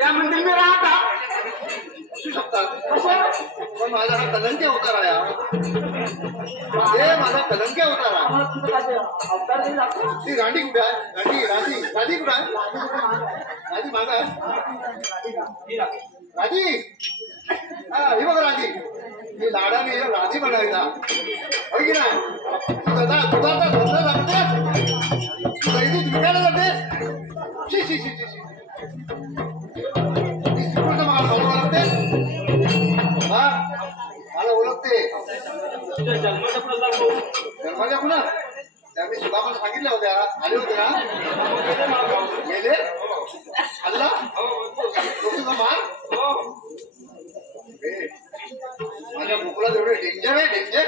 या मंदिर में राहता असू शकतात पण माझा हा कलंकी अवतार आहे माझा कलंकी अवतार आहे ती राणी कुठे आहे राणी कुठे आहे राणी माझा राधी हा ही बघ राधी मी लाडाने राधी बनायला हो की नाही तुझा धंदा लागते दूध विकायला जाते मला ओळखते जन्माच्या पुन्हा त्या मी सुद्धा सांगितल्या होत्या आले होते ना गेले हल्ला तुझा मार माझ्या मुकला एवढे डेंजर आहे डेंजर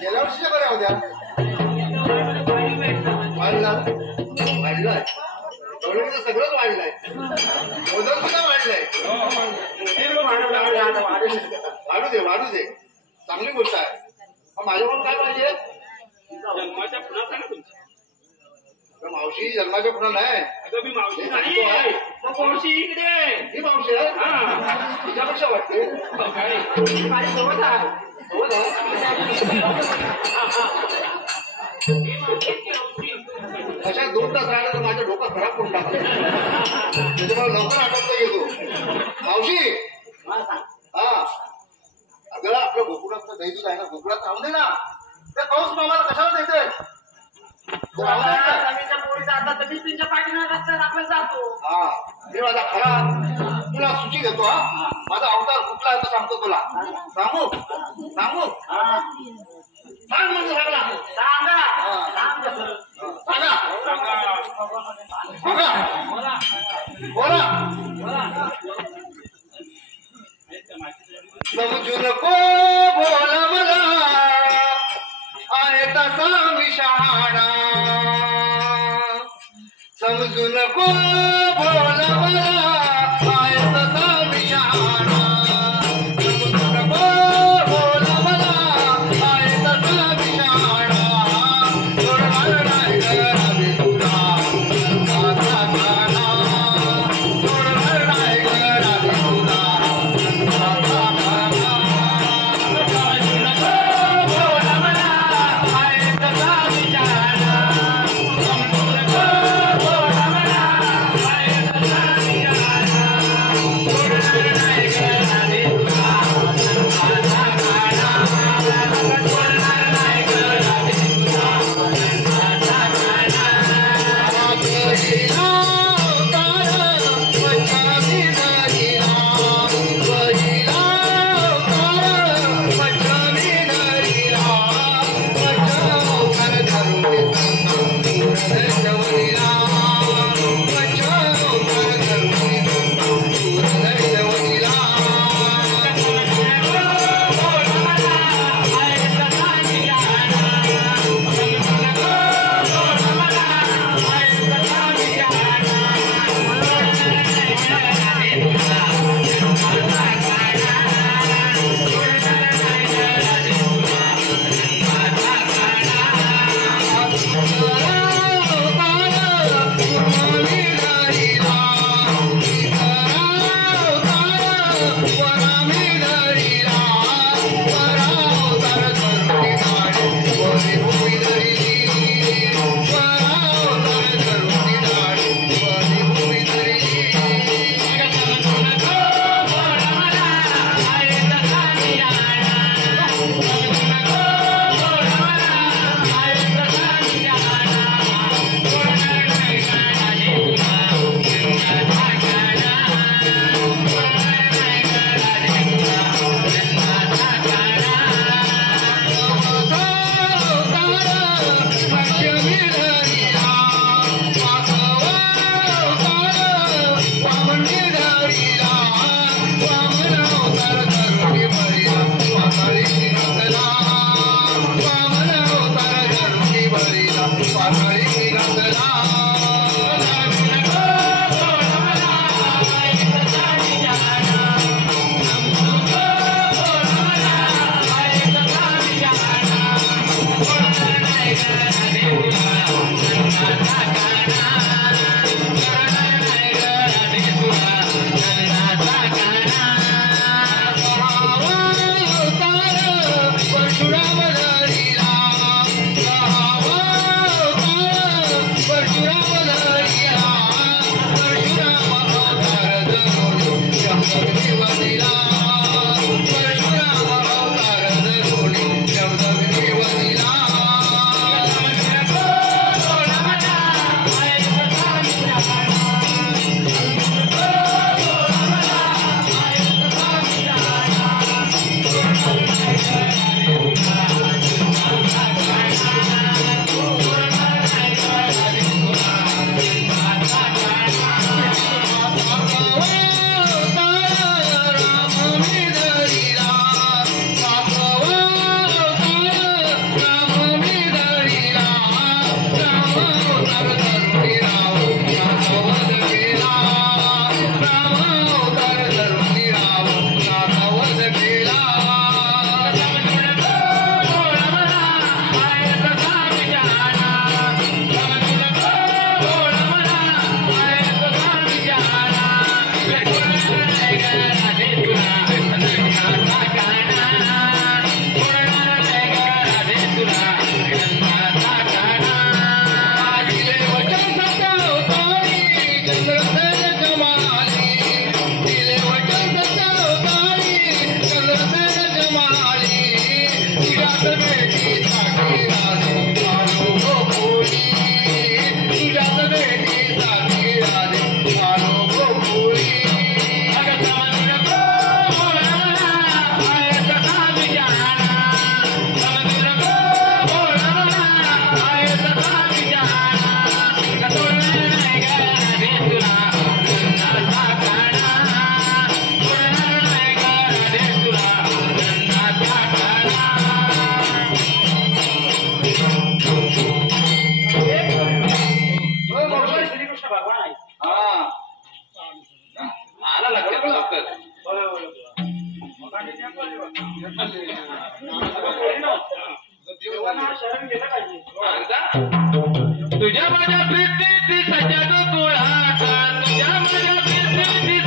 गेल्या वर्षीच्या बऱ्या होत्या वाढलाय सगळंच वाढलंय वजन सुद्धा वाढलंय वाढू दे चांगली गोष्ट आहे माझ्याकडून काय पाहिजे जन्माच्या पुन्हा सांगा तुमच्या मावशी जन्माच्या पुन्हा नाही मी मावशी नाही मावशी इकडे ही मावशी आहे तुझ्यापेक्षा वाटते माझ्यासोबत आहे अशा 2 तास राहिलं तर माझ्या डोका खराब करून टाकलं त्याच्यामुळे लवकर आटोपता येतो मावशी हा अगं आपल्या गोकुळात दही दूध आहे ना गोकुळात राहून दे ना त्या पाऊस मामाला कशाला देते हा मी माझा खरा तुला सूची देतो हा माझा अवतार कुठला आहे तो सांगतो तुला सांगू सांग म्हणजे सांगा बोला समजू नको बोल मला आहे तसा मी शहाणा समजू नको बोल मला आहे तसा मी शहाणा समजू नको बोल मला आहे तसा मी शहाणा सोडणार नाही करावे तुला माझा गाणा सोडणार नाही करावे तुला माझा गाणा समजू नको बोल मला आहे तसा मी शहाणा समजू नको बोल मला आहे तसा मी शहाणा सोडणार नाही करावे तुला माझा गाणा सोडणार नाही करावे तुला माझा गाणा पहिला अवतार पछावी धरिला पहिला अवतार पछावी धरिला पछावर धरुणी पूर्ण जवळीला पछावर धरुणी पूर्ण जवळीला Thank you. तुझ्या माझ्या प्रीतीची सज्जद गोळा तुझ्या माझ्या प्रीतीची